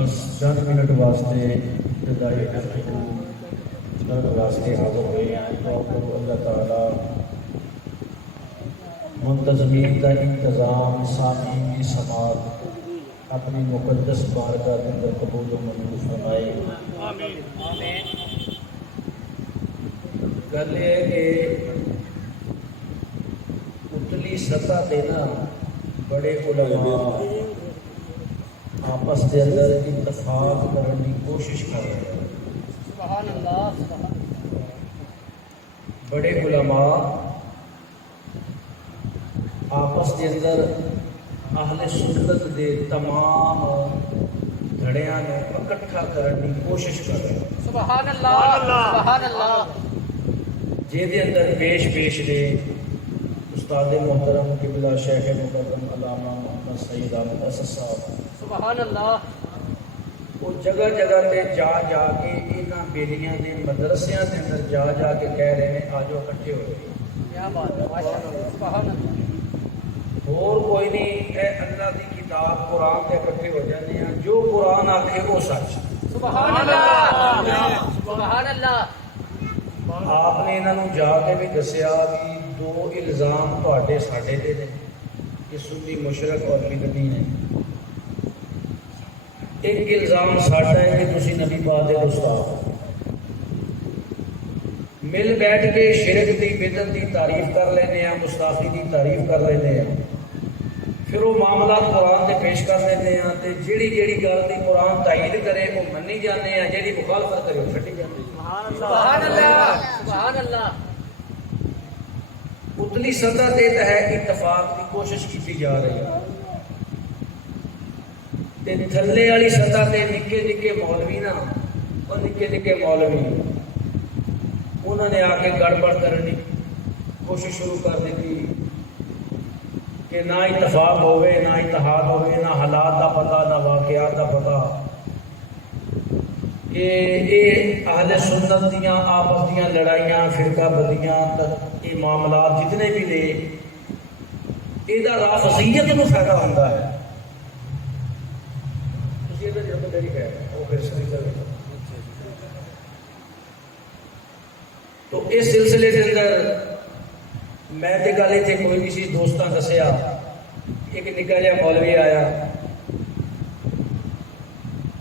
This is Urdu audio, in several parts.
بس چند منٹ واسطے ابتدائی واسطے حاضر ہوئے ہیں تو اللہ تعالیٰ منتظمین کا انتظام سامعین کی سماعت اپنی مقدس بارگاہ کے اندر قبول و منظور فرمائے. گل یہ ہے کہ اتلی سطح دینا بڑے علماء آپس کے اندر اتفاق کرنے کی کوشش کر رہے ہیں. سبحان اللہ. بڑے علماء آپس کے اندر اہل سنت دے تمام دھڑیاں نے اکٹھا کرنے کی کوشش کر رہے ہیں. سبحان اللہ. سبحان اللہ. جہدے اندر پیش دے استاد محترم قبلہ شیخ محترم علامہ محمد سید احمد اسد صاحب سبحان اللہ. وہ جگہ جگہ پہ جا کے انہاں بیلیاں دے مدرسیاں دے اندر جا کے کہہ رہے ہیں آجو اکٹھے ہو گئے. کیا بات ہے. ماشاءاللہ. سبحان اللہ. اور کوئی نہیں، اے اللہ دی کتاب قرآن تے اکٹھے ہو جاتے ہیں، جو قرآن آکھے وہ سچ. سبحان اللہ. سبحان اللہ. آپ نے انہوں جا کے بھی دسیا کہ دو الزام تواڈے ساڈے تے نے کہ سنی مشرک اور بدعتی نے. ایک الزام ساڈا ہے کہ تسی نبی پاک دے گستاخ مل بیٹھ کے شرک دی بدعت دی تعریف کر لینے ہیں، گستاخی دی تعریف کر لینے ہیں، پھر وہ معاملات قرآن تے پیش کر لیتے ہیں تے جیڑی گل دی قرآن تائید کرے وہ منی جانے ہیں، جیڑی مخالفت کرے وہ چھٹی جانے ہیں. سبحان اللہ. سبحان اللہ. اتلی سطح تے ہے اتفاق کی کوشش کی جا رہی ہے تے تھلے والی سطح تے نکے نکے مولوی نا اور نکے مولوی انہوں نے آ کے گڑبڑ کرنے کوشش شروع کر دی کہ نہ اتفاق ہوئے، نہ اتحاد ہوئے، نہ حالات دا پتہ، نہ واقعات دا پتہ، کہ یہ اہل سنت دیاں آپس دیاں لڑائیاں فرقہ بندیاں یہ معاملات جتنے بھی نے یہ رافضیت نو فائدہ ہوتا ہے. تو اس سلسلے کے اندر میں تے گل اتنے کوئی کسی دوستاں دسیا، ایک نکا جہا مولوی آیا،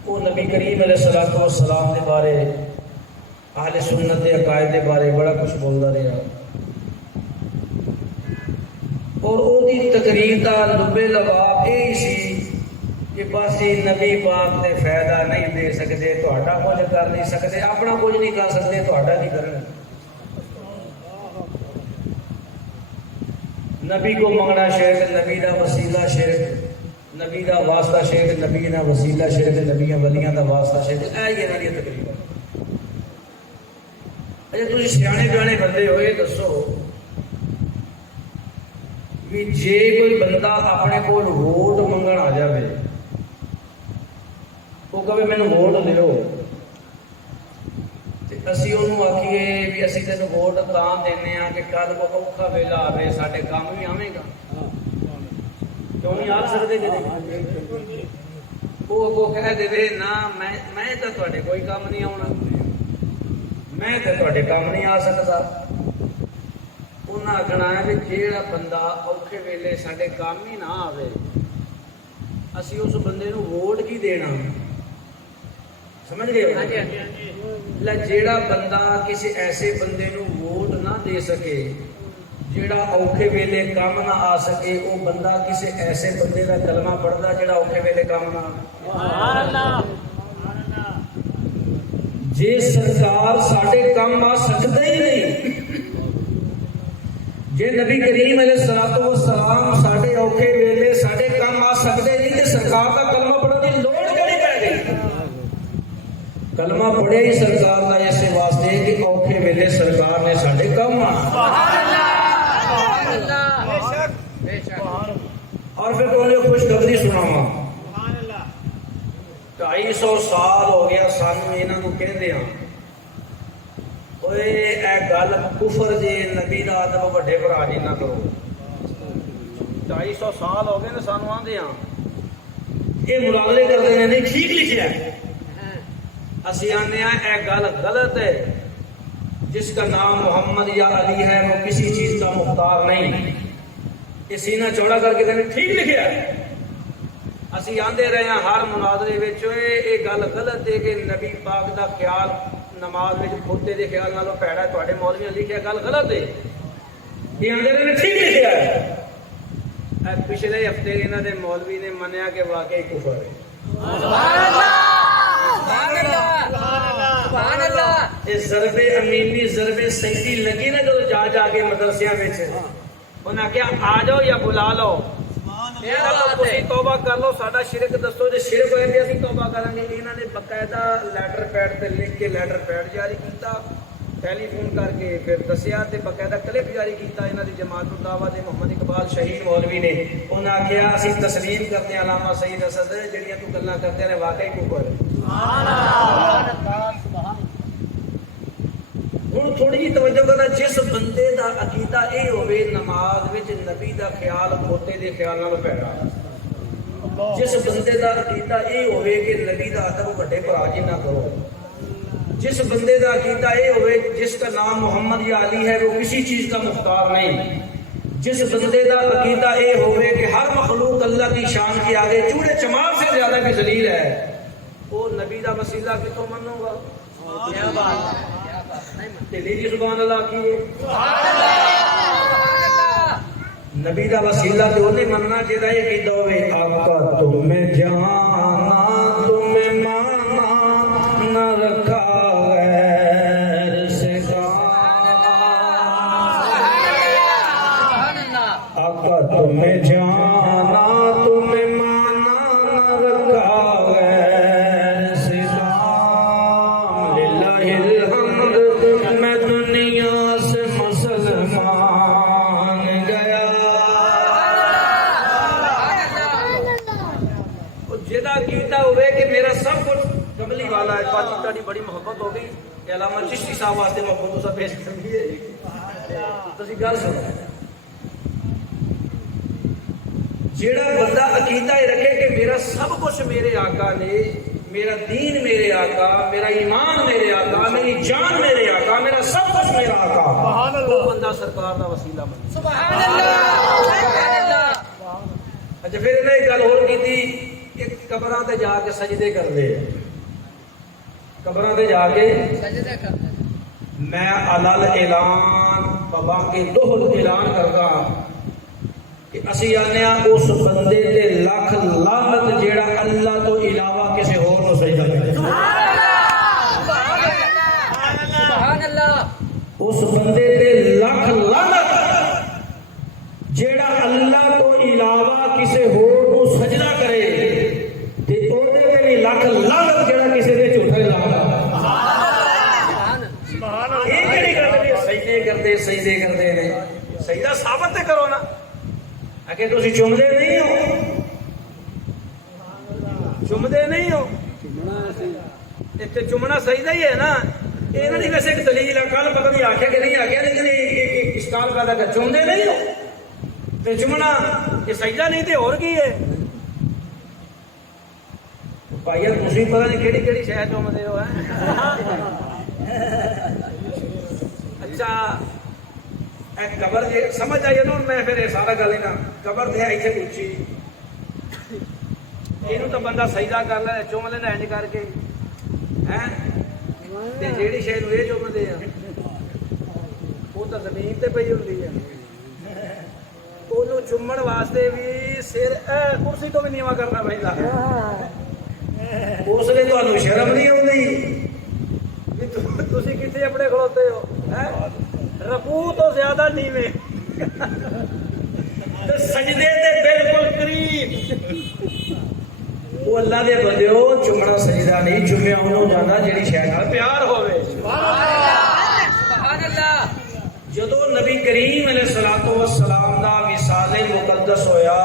وہ نبی کریم علیہ الصلوۃ والسلام کے بارے اہل سنت کے عقائد کے بارے بڑا کچھ بولتا رہا، اور وہ تقریر کا لبے لباب یہی سی کہ بس یہ نبی پاک نے فائدہ نہیں دے سکتے، تہاڈا کچھ کر نہیں سکتے، اپنا کچھ نہیں کر سکتے، تہاڈا نہیں کرنا. نبی کو منگنا شرک، نبی دا وسیلہ شرک، نبی دا واسطہ شرک، نبی دا وسیلہ شرک، نبیاں ولیاں دا واسطہ شرک. اے ہی انہاں دی تقریر. اچھا تسی سیانے بیانے بندے ہوئے دسو بھی جے کوئی بندہ اپنے کول ووٹ منگن آ جائے، وہ کہے مینوں ووٹ دیو، اسی انہوں آکھیے بھی اسی تینوں ووٹ تاں دینے ہاں کہ کل کو اوکھا ویلا آوے ساڈے کام بھی آوے گا. کیوں نہیں آ سکتے جی؟ وہ اگوں کہہ دے نا میں تو تواڈے کوئی کام نہیں آنا، میں تو تواڈے کام نہیں آ سکتا. انہاں آکھنا ہے بھی جیڑا بندہ اوکھے ویلے ساڈے کام ہی نہ آوے اسی اس بندے نوں ووٹ کی دینا. سمجھ گئے؟ جیڑا بندہ کسی ایسے بندے نو ووٹ نہ دے سکے، جیڑا اوکھے ویلے کام نہ آ سکے، وہ بندہ کسی ایسے بندے کا کلمہ پڑھتا جیڑا اوکھے ویلے کام نہ آ. جے سرکار ساڈے کام آ سکتا ہی نہیں، جے نبی کریم علیہ الصلوۃ والسلام ساڈے اوکھے ویلے ساڈے کام آ سکتے نہیں تے سرکار کا کلمہ پڑھنے کی لوڑ کیڑی پے گئی؟ کلمہ پڑھے ہی سرکار کا اس واسطے کہ اوکھے ویلے سرکار نے ساڈے کام آ. اور پھر تو خوشخبری سناواں، 250 سال ہو گیا سانوں انہاں کو کہندے ہاں اوئے اے گل کفر جے نبی دا ادب وڈے بھرا جی نہ کرو. 250 سال ہو گئے نے سانوں آندے ہاں یہ مناظرے کرتے ہیں نہیں ٹھیک لکھا ہے اسی آنے اے گل غلط ہے جس کا نام محمد یا علی ہے وہ کسی چیز کا مختار نہیں یہ سینہ چوڑا کر کے کہنے ٹھیک لکھا ہے اسی آندے رہے ہیں ہر مناظرے وچ یہ گل غلط ہے کہ نبی پاک دا خیال نماز وچ کھوتے دے خیال نالوں پیڑا ہے تواڈے مولویاں لکھیا گل غلط ہے یہ آندے رہے ٹھیک لکھا ہے پچھلے ہفتے انہاں دے مولوی نے منیا کہ واقعی کفر ہے سبحان اللہ یہ ضرب امینی ضرب سیدی لگی نا جو جا جا کے مدرسیاں وچ انہاں کیا آ جاؤ یا بلا لو تسی توبہ کر لو ساڈا شرک دسو جے شرک ہوئے تے اسی توبہ کریں گے انہاں نے باقاعدہ لیٹر پیڈ تے لکھ کے لیٹر پیڈ جاری کیتا ٹیلی فون کر کے پھر دسیا تے باقاعدہ کلپ جاری کیتا انہاں دی جماعت الدعوہ دے محمد اقبال شہید مولوی نے انہاں کہیا اسی تسلیم کرتے ہیں علامہ سید اسد جڑیاں تو گلاں کرتے ہیں واقعی کفر ہے سبحان اللہ ہن تھوڑی جی توجہ کرنا جس بندے دا عقیدہ اے ہوے نماز وچ نبی دا خیال کھوتے دے خیال نال پیڑا جس بندے دا عقیدہ اے ہوے کہ نبی دا ادب وڈے بھرا جی نہ کرو جس بندے دا عقیدہ اے ہوے جس کا نام محمد یا علی ہے وہ کسی چیز کا مختار نہیں جس بندے دا عقیدہ اے ہوے کہ ہر مخلوق اللہ کی شان کے آگے چوڑے چمار سے زیادہ بھی ذلیل ہے وہ نبی دا وسیلہ کتوں منوں گا کیا بات ہے دلیلی سبحان اللہ کیے نبی دا وسیلہ تو انہیں مننا چاہیے یہ کہتا ہوئے آقا تمہیں جانا تمہیں مانا نہ رکھا غیر سے آقا تمہیں جانا تمہیں مانا نہ رکھا غیر سے للہ الحمد میں دنیا سے مسلمان گیا جدا کیتا ہوئے کہ میرا سب کچھ کملی والا ہے باقی تاری بڑی محبت ہو گئی کہ علامہ چشتی صاحب واسطے محبت اسا پیش کرنی ہے تسی گل سنو جیڑا بندہ عقیدہ رکھے کہ میرا سب کچھ میرے آقا نے میرا دین میرے آقا میرا ایمان میرے آقا میری جان میرے آقا میرا سب کچھ میرا آقا وہ بندہ سرکار دا وسیلہ بن سبحان اللہ سبحان اللہ اچھا پھر انہیں ایک گل اور کی تھی کہ قبراں تے جا کے سجدے کر دے قبراں تے جا کے سجدے کرتے میں علل اعلان بابا کے دوہل اعلان کردا کہ اسی آنے اس بندے تے لاکھ لعنت جیڑا اللہ تو علاوہ کسی اور نو سجدہ کرے سبحان اللہ اس بندے تے لاکھ لعنت جیڑا اللہ تو علاوہ کسی اور نو سجدہ کرے تے او دے تے بھی لاکھ لعنت جیڑا کسی دے جھوٹے لاوندا سبحان اللہ یہ کیڑی گل ہے سجدے کرتے نے سجدہ ثابت تے کرو نا کہ تسی چومدے نہیں ہو چومدے نہیں ہو اتنے چومنا سجدہ ہی ہے نا یہ انہوں نے ویسے ایک دلیل ہے کل پتہ نہیں آخیا کہ نہیں آخیا لیکن یہ اشکال پیدا کر چومدے نہیں ہو تے چومنا یہ سجدہ نہیں تے اور کی ہے بھائی تسی پتہ نہیں کیڑی کیڑی شے چومدے ہو اچھا قبر جی سمجھ آئیے نا میں پھر سارا گل نا قبر تے ہے اتنے اچھی یہ تو بندہ سجدہ کر لے چوم لینا انج کر کے جیڑی شاید یہ چومتے ہیں وہ تو زمین تے پی ہوتی ہے وہ چومن واسطے بھی سر کرسی تو بھی نیواں کرنا پہلا اس لیے تمہیں شرم نہیں آتی تھی کتنے اپنے کھلوتے ہو رکوع تو زیادہ نیویں سجدے تے بالکل قریب وہ اللہ دے بندیو چومنا سجدہ نہیں چومیا انہوں جانا جیڑی شے نال پیار ہوے سبحان اللہ جدو نبی کریم علیہ الصلوۃ والسلام دا وصال مقدس ہویا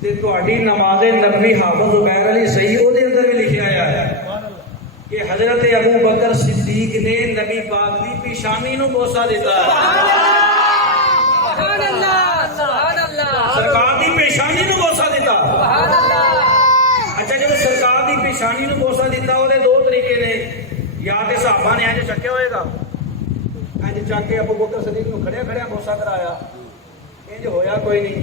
تے تہاڈی نماز نبوی حافظ عمیر علی صحیح او دے اندر بھی لکھیا آیا ہے کہ حضرت ابو بکر صدیق نے نبی پاک کی پیشانی نو بوسا دیتا ہے سبحان اللہ سبحان اللہ سرکار کی پیشانی نو بوسا دیتا ਨਿਸ਼ਾਨੀ ਨੂੰ ਬੋਸਾ ਦਿੱਤਾ ਉਹਦੇ ਦੋ ਤਰੀਕੇ ਨੇ, ਜਾਂ ਤੇ ਸਾਹਬਾਂ ਨੇ ਇੰਜ ਚੱਕਿਆ ਹੋਏਗਾ, ਇੰਜ ਚੱਕ ਕੇ ਅਬੂ ਬਕਰ ਸਦੀਕ ਨੂੰ ਖੜਿਆ ਖੜਿਆ ਬੋਸਾ ਕਰਾਇਆ, ਇੰਜ ਹੋਇਆ ਕੋਈ ਨਹੀਂ।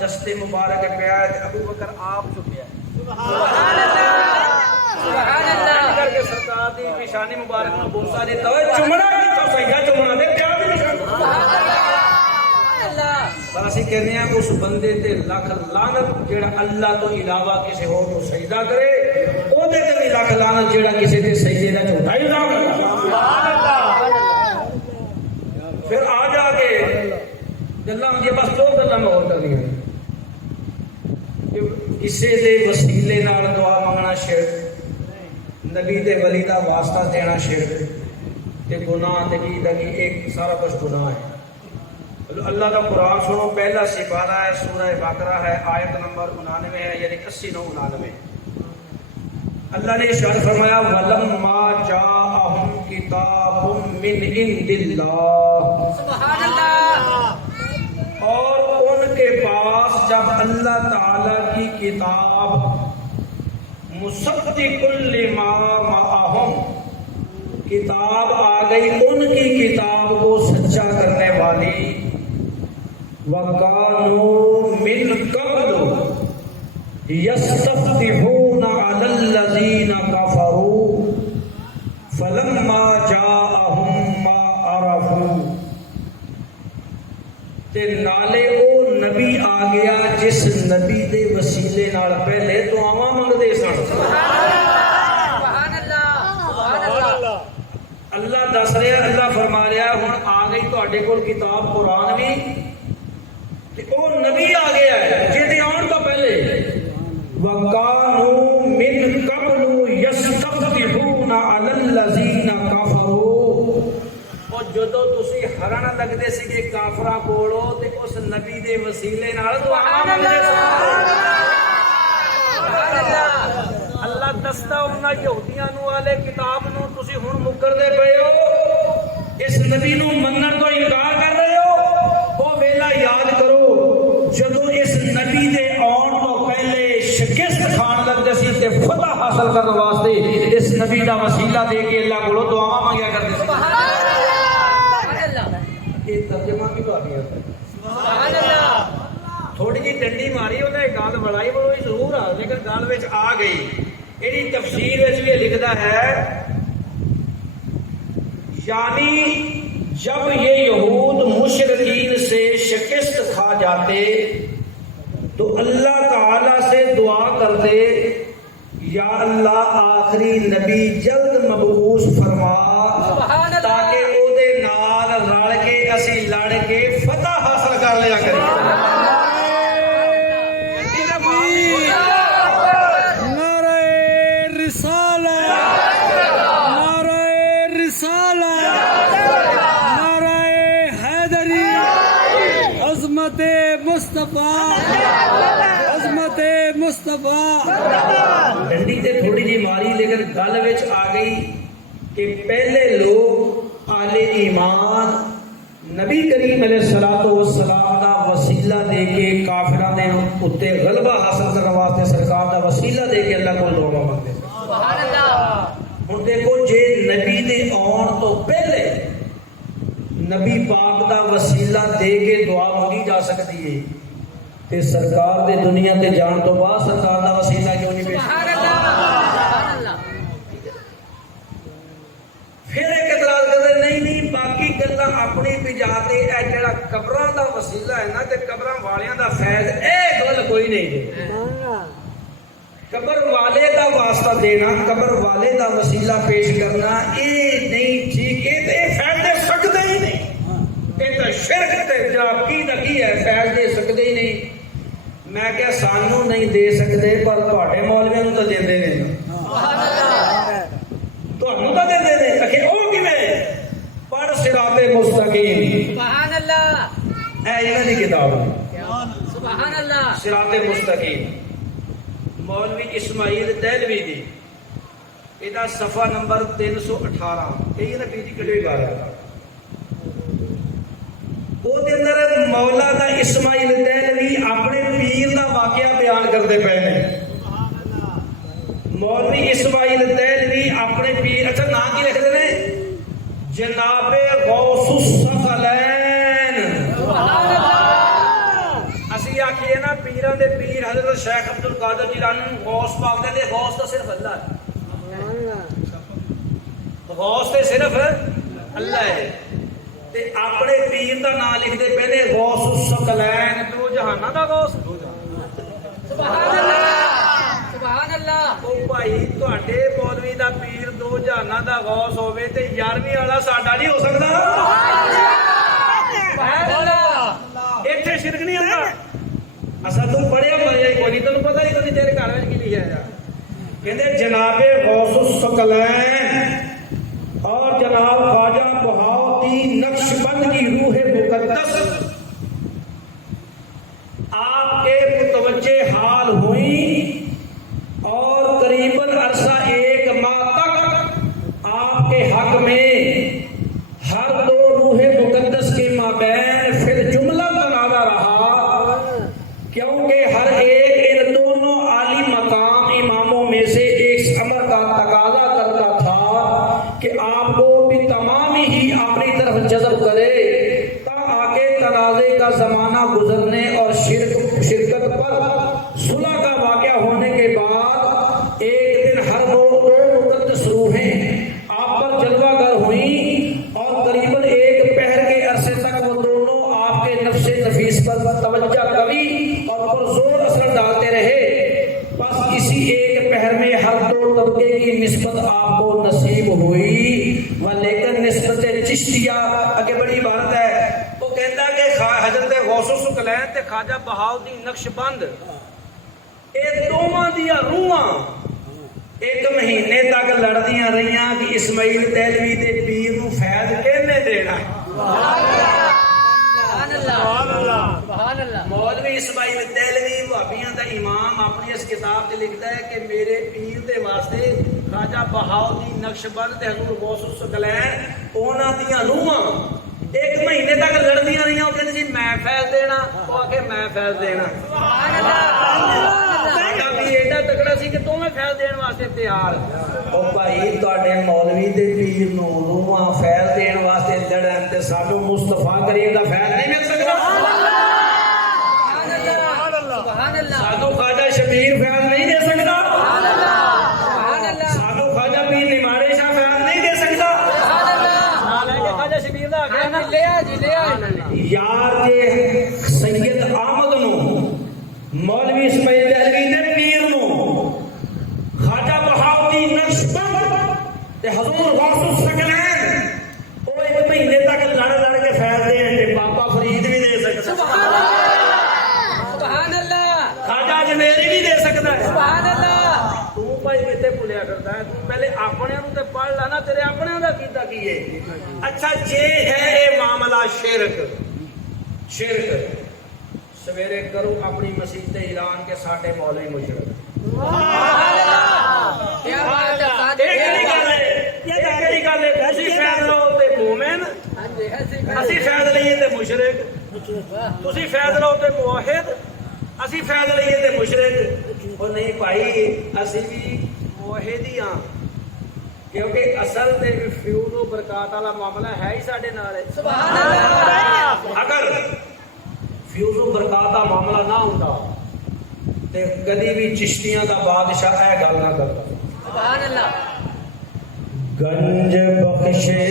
ਜਸਤੇ ਮੁਬਾਰਕ ਪਿਆ ਹੈ ਤੇ ਅਬੂ ਬਕਰ ਆਪ ਝੁਕਿਆ ਸੁਭਾਨ ਅੱਲਾਹ ਕਰਕੇ ਸਰਕਾਰ ਦੀ ਨਿਸ਼ਾਨੀ ਮੁਬਾਰਕ ਨੂੰ ਬੋਸਾ ਦਿੱਤਾ ਹੋਇਆ, ਚੁੰਮਣਾ ਕੀਤਾ ਸਹੀਦਾ ਚੁੰਮਣਾ ਦੇ ਪਿਆਰ ਦੀ ਨਿਸ਼ਾਨੀ। ਪਰ ਅਸੀਂ ਕਹਿੰਦੇ ਹਾਂ ਉਸ ਬੰਦੇ ਤੇ ਲੱਖ ਲਾਨਤ ਜਿਹੜਾ ਅੱਲਾਹ ਤੋਂ ਇਲਾਵਾ ਕਿਸੇ ਹੋਰ ਨੂੰ ਸਜਦਾ ਕਰੇ, ਉਹਦੇ ਤੇ ਵੀ ਲੱਖ ਲਾਨਤ ਜਿਹੜਾ ਕਿਸੇ ਦੇ ਸਜਦੇ ਦਾ ਝੂਠਾ ਇਲਜ਼ਾਮ ਲਗਾਉਂਦਾ। ਫਿਰ ਆ ਜਾ ਕੇ ਗੱਲਾਂ ਹੁੰਦੀਆਂ, ਬਸ ਦੋ ਗੱਲਾਂ ਮੈਂ ਹੋਰ ਕਰਨੀਆਂ ਨੇ ਕਿ ਕਿਸੇ ਦੇ ਵਸੀਲੇ ਨਾਲ ਦੁਆ ਮੰਗਣਾ ਸ਼ਿਰਕ, ਨਬੀ ਤੇ ਵਲੀ ਦਾ ਵਾਸਤਾ ਦੇਣਾ ਸ਼ਿਰਕ, ਤੇ ਗੁਨਾਹ ਤੇ ਕੀ ਦਗੀ ਇੱਕ ਸਾਰਾ ਕੁਝ ਗੁਨਾਹ ਹੈ। اللہ کا قرآن سنو، پہلا سپارہ ہے سورہ بقرہ ہے، آیت نمبر 99 ہے، یعنی 80-99۔ اللہ نے ارشاد فرمایا وَلَمَّا جَاءَهُمْ كِتَابٌ مِّنْ عِندِ اللَّهِ، سبحان اللہ، اور ان کے پاس جب اللہ تعالی کی کتاب مصدق لما معهم، کتاب آ گئی ان کی کتاب کو سچا کرنے والی، وَكَانُوا مِن قَبْلُ يَسْتَفْتِحُونَ عَلَى الَّذِينَ كَفَرُوا فَلَمَّا جَاءَهُم مَّا عَرَفُوا، تے نالے او نبی آ گیا جس نبی دے وسیلے نال پہلے دعاواں منگدے سن۔ سبحان اللہ، اللہ دس رہا، اللہ فرما رہا ہن آ گئی تہاڈے کول کتاب قرآن بھی، تے او نبی آ گیا ہے جہدے آن تو پہلے، وَكَانُوا مِن قَبْلُ يَسْتَفْتِحُونَ عَلَى الَّذِينَ كَفَرُوا، اور جدو تسی ہرن لگدے سی کہ کافراں کولو تے اس نبی دے وسیلے نال دعا منگدے سن۔ اللہ دستا انہاں یہودیاں نو والے کتاب نو تسی ہن مکردے پئے ہو، اس نبی نو منن تو انکار کر رہے ہو۔ وہ ویلا یاد کرو جدو اس نبی دے آن تو پہلے شکست کھان لگدے سی تے فتح حاصل کرنے واسطے اس نبی دا وسیلہ دے کے اللہ کولو دعاواں منگیا کرتے سی۔ یہ ترجمہ بھی کافی ہے، سبحان اللہ، تھوڑی جی ڈنڈی ماری انہیں گل بڑائی بڑوئی ضرور آ لیکن گل وچ آ گئی۔ ایڈی تفسیر وچ بھی لکھدا ہے یعنی جب یہ یہود مشرکین سے شکست کھا جاتے تو اللہ تعالی سے دعا کرتے یا اللہ آخری نبی جلد مبعوث فرما تاکہ او دے نال رل کے اسی لڑ کے فتح حاصل کر لیا کریں۔ عظمت مصطفیٰ ڈنڈی تے تھوڑی جی ماری لیکن گل وچ آ گئی کہ پہلے لوگ اہل ایمان نبی کریم علیہ الصلوۃ والسلام دا وسیلہ دے کے کافراں دے اوتے غلبہ حاصل کرنے واسطے سرکار دا وسیلہ دے کے اللہ کو دعا مانگتے۔ سبحان اللہ، ہن دیکھو جے نبی دے آن تو پہلے نبی پاک دا وسیلہ دے کے دعا مانگی جا سکتی ہے تے سرکار دے دنیا تے جان تو بعد سرکار دا وسیلہ کیوں نہیں پیش؟ سبحان اللہ، پھر ایک اعتراض کرتے نہیں باقی گلاں اپنی بجاتے اے جڑا قبراں دا وسیلہ ہے نا تے قبراں والیاں دا فیض اے گل کوئی نہیں جی۔ قبر والے دا واسطہ دینا، قبر والے دا وسیلہ پیش کرنا اے نہیں ٹھیک، اے فیض دے سکتے ہی نہیں، اے تے شرک تے جناب کی ہے، فیض دے سکتے ہی نہیں۔ میں کیا سانو نہیں دے سکتے پر تواڈے مولویاں نوں تے دیندے نے، سبحان اللہ، تانوں تے دیندے نے، کہ او کیویں پڑھ صراط مستقیم، سبحان اللہ، اے انہاں دی کتاب ہے سبحان اللہ، صراط مستقیم، مولوی اسماعیل دہلوی دی، یہ صفحہ نمبر 318، یہ نا پیجی کٹوی گا رہا وہ دے اندر مولانا اسماعیل دہلوی اپنے پیر دا کرتے پے نے مولوی اسماعیل دہلوی اپنے پیر اچھا نام کی لکھتے ہیں جناب غوث الثقلین اسی آخیے نا پیران دے پیر حضرت شیخ عبد القادر جیلانی غوث پاک دے غوث تو صرف اللہ ہے غوث تے صرف اللہ ہے تے اپنے پیر دا نام لکھتے پے نے غوث الثقلین دو جہاناں دا غوث سبحان اللہ سبحان اللہ او بھائی تواڈے مولوی دا پیر دو جہاناں دا غوث ہوے تے 11ویں والا ساڈا نہیں ہو سکدا سبحان اللہ ایتھے شرک نہیں ہوندا اساں تو پڑھیا مریا کوئی نہیں تینوں پتہ نہیں کدی تیرے گھر وچ کی لکھیا ہے کہندے جناب غوث الثقلین اور جناب خواجہ بہاؤالدین نقشبند کی روح مقدس آپ کے متوجہ حال ہوئی اور قریباً عرصہ 1 ماہ تک آپ کے حق میں ہر دو روح مقدس کے مابین پھر جملہ تنازع رہا کیونکہ ہر ایک ان دونوں عالی مقام اماموں میں سے ایک امر کا تقاضا کرتا تھا کہ آپ کو بھی تمام ہی اپنی طرف جذب کرے تاکہ تنازع کا زمانہ گزرنے اور شرکت پر صلح کا واقعہ ہونے کے بعد ایک دن ہر دو مقدس روحیں آپ پر جلوہ گر ہوئیں اور قریباً 1 پہر کے عرصے تک وہ دونوں آپ کے نفس نفیس پر توجہ قوی اور پرزور اثر ڈالتے رہے بس اسی 1 پہر میں ہر دو طبقے کی نسبت آپ کو نصیب ہوئی لیکن نسبت چشتیہ آگے بڑی عبارت ہے وہ کہتا ہے کہ حضرت غوث الثقلین تے خواجہ بہاؤالدین نقشبند یہ دونوں دیا روحاں 1 مہینے تک لڑدیاں رہیاں کہ اسماعیل دہلوی دے پیر نو فیض کہنے دینا سبحان اللہ سبحان اللہ مولوی اسماعیل دہلوی وہابیاں دا امام اپنی اس کتاب تے لکھتا ہے کہ میرے پیر دے واسطے خواجہ بہاؤالدین نقشبند تے حضور غوث الثقلین انہاں دیاں روحاں 1 مہینے تک لڑدیاں رہیاں وہ کہندے جی میں فیض دینا وہ آکھے میں فیض دینا سبحان اللہ ساڈا بھی ایڈا تکڑا سی کہ تمہیں فیض دین واسطے تیار او بھائی تواڈے مولوی دے پیر نو روحاں فیض دین واسطے لڑن تے سانو مصطفی کریم دا فیض نہیں مل سکدا سبحان اللہ سانو خواجہ شبیر فیض نہیں دے سکدا سبحان اللہ سانو خواجہ پیر نمارے شاہ فیض نہیں دے سکدا سبحان اللہ لے کے خواجہ شبیر دا آکھیا نا لے آ جی لے آ یار جے سید احمد نو مولوی اسماعیل دہلوی دے پیر نو خواجہ بہاؤالدین نقشبند تے حضور غوث الثقلین او 1 مہینے تک لڑ کے فیض دے تے بابا فرید بھی دے سکدا سبحان اللہ سبحان اللہ خواجہ اجمیری بھی دے سکدا ہے سبحان اللہ تو بھائی کتے بھولیا کرتا ہے تو پہلے اپنے نو تے پڑھ لینا تیرے اپنے دا کیتا کی ہے اچھا جے ہے اے معاملہ شرک سویرے کرو اپنی مسجد تے اعلان کے ساڈے مولوی مشرک کیا بات ہے تسی فیض لو تے مومن اسی فیض لئیے تے مشرک تسی فیض لو تے موحد اسی فیض لئیے تے مشرک اور نہیں بھائی اسی بھی موحد ہی ہاں کیونکہ اصل تے فیوز و برکات والا معاملہ ہے ہی ساڈے نال سبحان اللہ اگر فیوز و برکات کا معاملہ نہ ہوتا تے کدی بھی چشتیاں دا بادشاہ اے گل نہ کرتا سبحان اللہ گنج بخشے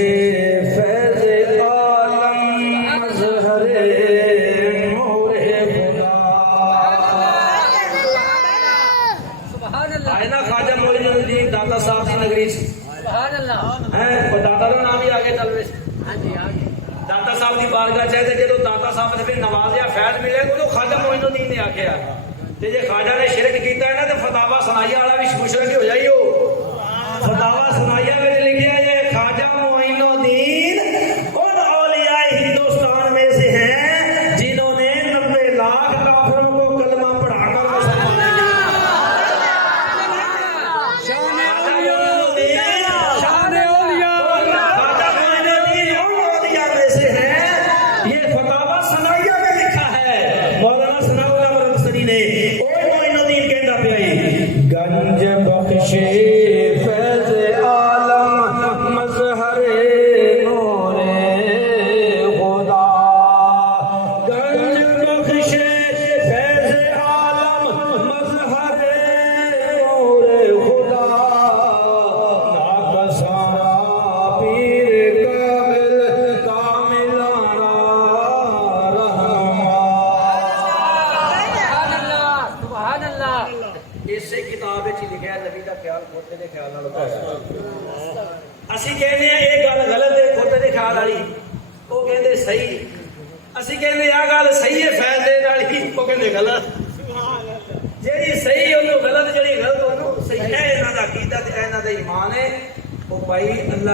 فیض عالم مظہر نور خدا سبحان اللہ آئے نا خواجہ معین الدین داتا صاحب کی نگری سے سبحان اللہ ہیں داتا کا نام ہی آگے چل رہے ہاں جی داتا صاحب کی بارگاہ چاہتے جدو داتا صاحب نے پھر نوازیا فیض ملے تو خواجہ معین الدین نے آخیا تے جے خواجہ نے شرک کیتا ہے نا تے فتاوا سنائیا والا بھی مشرک ہو جائی ہو فتاوا سنائیا میں لکھیا ہے خواجہ معین الدین ان اولیاء ہندوستان میں سے ہیں جنہوں نے 90 لاکھ کافروں کو کلمہ پڑھا کر مسلمان شان اولیاء خواجہ معین الدین ان اولیاء میں سے ہیں یہ فتاوا سنائیا میں لکھا ہے مولانا ثناء اللہ مرکزی نے اوے معین الدین ਸਹੀ, ਅਸੀਂ ਕਹਿੰਦੇ ਆ ਗੱਲ ਸਹੀ ਹੈ ਫੈਸਲੇ ਨਾਲ ਹੀ, ਉਹ ਕਹਿੰਦੇ ਗਲਤ। ਜਿਹੜੀ ਸਹੀ ਉਹਨੂੰ ਗਲਤ, ਜਿਹੜੀ ਗਲਤ ਉਹਨੂੰ ਸਹੀ ਹੈ। ਇਹਨਾਂ ਦਾ ਅਕੀਦਾ ਤੇ ਇਹਨਾਂ ਦਾ ਈਮਾਨ ਹੈ। ਉਹ ਭਾਈ ਅੱਲਾ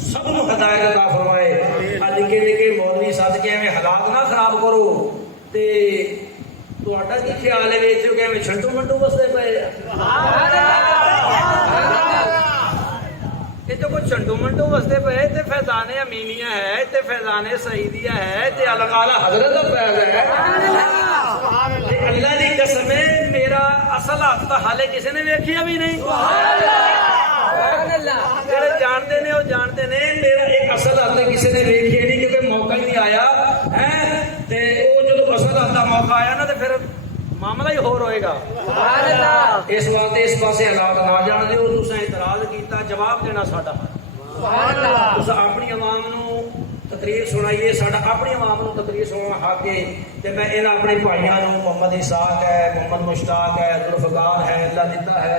ਸਭ ਨੂੰ ਹਦਾਇਤ ਅਤਾ ਫਰਮਾਏ। ਆ ਨਿੱਕੇ ਨਿੱਕੇ ਮੌਲਵੀ ਸੱਜ ਕੇ ਐਵੇਂ ਹਾਲਾਤ ਨਾ ਖਰਾਬ ਕਰੋ। ਤੇ ਤੁਹਾਡਾ ਕੀ ਖਿਆਲ ਹੈ ਵੇਚੋ ਕਿ ਐਵੇਂ ਛੰਟੂ ਮੰਟੂ ਵਸਦੇ ਪਏ ਆ? ਇਹ ਤਾਂ ਕੋਈ ਛੰਟੂ ਮੰਟੂ ਵਸਦੇ ਪਏ ਤੇ ਫੈਜ਼ਾਨੇ ਅਮੀਨੀਆਂ ਹੈ ਤੇ ਫੈਜ਼ਾਨੇ ਸਈਦੀਆ ਹੈ ਤੇ ਅਲਗਾਲਾ ਹਜ਼ਰਤ ਦਾ ਫੈਜ਼ ਹੈ। ਤੇ ਅੱਲਾ ਦੀ ਕਸਮ ਹੈ, ਮੇਰਾ ਅਸਲ ਹੱਥ ਤਾਂ ਹਾਲੇ ਕਿਸੇ ਨੇ ਵੇਖਿਆ ਵੀ ਨਹੀਂ। ਜਿਹੜੇ ਜਾਣਦੇ ਨੇ ਉਹ ਜਾਣਦੇ ਨੇ, ਮੇਰਾ ਇੱਕ ਅਸਲ ਹੱਥ ਕਿਸੇ ਨੇ ਵੇਖਿਆ ਨਹੀਂ ਕਿਉਂਕਿ ਮੌਕਾ ਹੀ ਨਹੀਂ ਆਇਆ ਹੈ। ਤੇ ਉਹ ਜਦੋਂ ਅਸਲ ਹੱਥ ਦਾ ਮੌਕਾ ਆਇਆ ਨਾ ਤੇ ਫਿਰ ਮਾਮਲਾ ਹੀ ਹੋਰ ਹੋਏਗਾ। ਇਸ ਵਾਸਤੇ ਇਸ ਪਾਸੇ ਹਾਲਾਤ ਨਾ ਜਾਣ ਦਿਓ। ਤੁਸੀਂ ਇਤਰਾਜ਼ ਕੀਤਾ, ਜਵਾਬ ਦੇਣਾ ਸਾਡਾ। ਤੁਸੀਂ ਆਪਣੀ ਆਵਾਮ ਨੂੰ ਤਕਰੀਰ ਸੁਣਾਈਏ, ਸਾਡਾ ਆਪਣੀ ਆਵਾਮ ਨੂੰ ਤਕਰੀਰ ਸੁਣਾਉਣਾ ਹੱਕ ਹੈ। ਤੇ ਮੈਂ ਇਹਨਾਂ ਆਪਣੇ ਭਾਈਆਂ ਨੂੰ, ਮੁਹੰਮਦ ਇਸਾਕ ਹੈ, ਮੁਹੰਮਦ ਮੁਸ਼ਤਾਕ ਹੈ, ਜ਼ੁਲਫਕਾਰ ਹੈ, ਅੱਲਾ ਦਿੱਤਾ ਹੈ,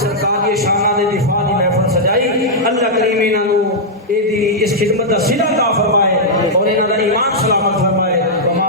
ਸਰਕਾਰ ਦੀ ਸ਼ਾਨਾਂ ਦੇ ਦਿਫਾ ਦੀ ਮਹਿਫਲ ਸਜਾਈ। ਅੱਲਾਹ ਕਰੀਮ ਇਹਨਾਂ ਨੂੰ ਇਹਦੀ ਇਸ ਖਿਦਮਤ ਦਾ ਸਿਲਾ ਤਾ ਫਰਮਾਏ ਔਰ ਇਹਨਾਂ ਦਾ ਈਮਾਨ ਸਲਾਮਤ ਫਰਮਾਏ। ਵਮਾ